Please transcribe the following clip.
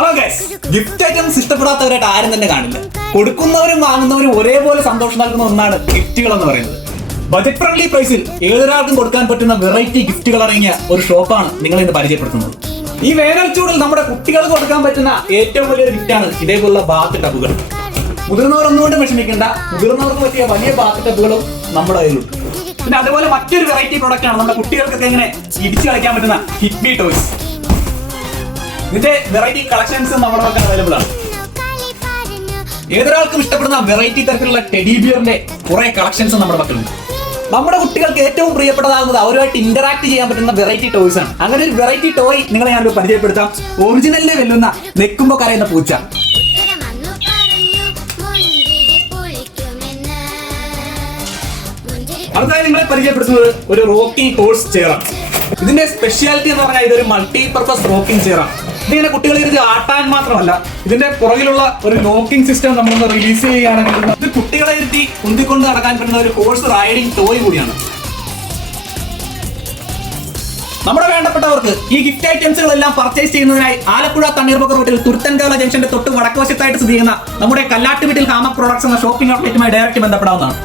Hello guys, gift items ഇഷ്ടപ്പെടാത്തവരായിട്ട് ആരും തന്നെ കാണില്ല. കൊടുക്കുന്നവരും വാങ്ങുന്നവരും ഒരേപോലെ സന്തോഷം നൽകുന്ന ഒന്നാണ് ഗിഫ്റ്റുകൾ എന്ന് പറയുന്നത്. ബജറ്റ് ഫ്രണ്ട്ലി പ്രൈസിൽ ഏതൊരാൾക്കും കൊടുക്കാൻ പറ്റുന്ന വെറൈറ്റി ഗിഫ്റ്റുകൾ അടങ്ങിയ ഒരു ഷോപ്പാണ് നിങ്ങൾ ഇന്ന് പരിചയപ്പെടുത്തുന്നത്. ഈ വേനൽ ചൂടിൽ നമ്മുടെ കുട്ടികൾക്ക് കൊടുക്കാൻ പറ്റുന്ന ഏറ്റവും വലിയൊരു ഗിഫ്റ്റാണ് ഇതേപോലുള്ള ബാത്ത് ടബുകൾ. മുതിർന്നവർ ഒന്നുകൊണ്ടും വിഷമിക്കേണ്ട, മുതിർന്നവർക്ക് പറ്റിയ വലിയ ബാത്ത് ടബുകളും നമ്മുടെ കയ്യിലുണ്ട്. പിന്നെ അതുപോലെ മറ്റൊരു വെറൈറ്റി പ്രോഡക്റ്റ് ആണ് നമ്മുടെ കുട്ടികൾക്കൊക്കെ ഇങ്ങനെ ഇടിച്ചു കളിക്കാൻ പറ്റുന്ന ഹിറ്റ്മി ടോയ്സ്. ഇതിന്റെ വെറൈറ്റി കളക്ഷൻസ് നമ്മുടെ പക്കൽ അവൈലബിൾ ആണ്. ഏതൊരാൾക്കും ഇഷ്ടപ്പെടുന്ന വെറൈറ്റി തരത്തിലുള്ള ടെഡി ബിയറിന്റെ കുറെ കളക്ഷൻസ് നമ്മുടെ പക്കലുണ്ട്. നമ്മുടെ കുട്ടികൾക്ക് ഏറ്റവും പ്രിയപ്പെട്ടതാകുന്നത് അവരുമായിട്ട് ഇന്ററാക്ട് ചെയ്യാൻ പറ്റുന്ന വെറൈറ്റി ടോയ്സ് ആണ്. അങ്ങനെ ഒരു വെറൈറ്റി ടോയ് നിങ്ങളെ ഞാനൊരു പരിചയപ്പെടുത്താം. ഒറിജിനലിനെ വെല്ലുന്ന നെക്കുമ്പോ കരയുന്ന പൂച്ച. അടുത്തായി നിങ്ങളെ പരിചയപ്പെടുത്തുന്നത് ഒരു റോക്കിംഗ് ഹോഴ്സ് ചെയറാണ്. ഇതിന്റെ സ്പെഷ്യാലിറ്റി എന്ന് പറഞ്ഞാൽ ഇതൊരു മൾട്ടി പർപ്പസ് റോക്കിംഗ് ചെയറാണ്. ഇതിങ്ങനെ കുട്ടികളെ ഇത് ആട്ടാൻ മാത്രമല്ല, ഇതിന്റെ പുറകിലുള്ള ഒരു ലോക്കിംഗ് സിസ്റ്റം നമ്മളൊന്ന് റിലീസ് ചെയ്യുകയാണെങ്കിൽ ഇത് കുട്ടികളെ ഇരുത്തി ഉന്തിക്കൊണ്ട് നടക്കാൻ പറ്റുന്ന ഒരു ഹോഴ്സ് റൈഡിംഗ് ടോയ് കൂടിയാണ്. നമ്മുടെ വേണ്ടപ്പെട്ടവർക്ക് ഈ ഗിഫ്റ്റ് ഐറ്റംസുകളെല്ലാം പർച്ചേസ് ചെയ്യുന്നതിനായി ആലപ്പുഴ തണ്ണീർമുക്കം റൂട്ടിൽ തുരുത്തൻകാല ജംഗ്ഷന്റെ തൊട്ട് വടക്കുവശത്തായിട്ട് സ്ഥിതി ചെയ്യുന്ന നമ്മുടെ കല്ലാട്ടുവീട്ടിൽ കാമ പ്രോഡക്ട്സ് എന്ന ഷോപ്പിംഗ് ഔട്ട്ലെറ്റുമായി ഡയറക്റ്റ് ബന്ധപ്പെടാവുന്നതാണ്.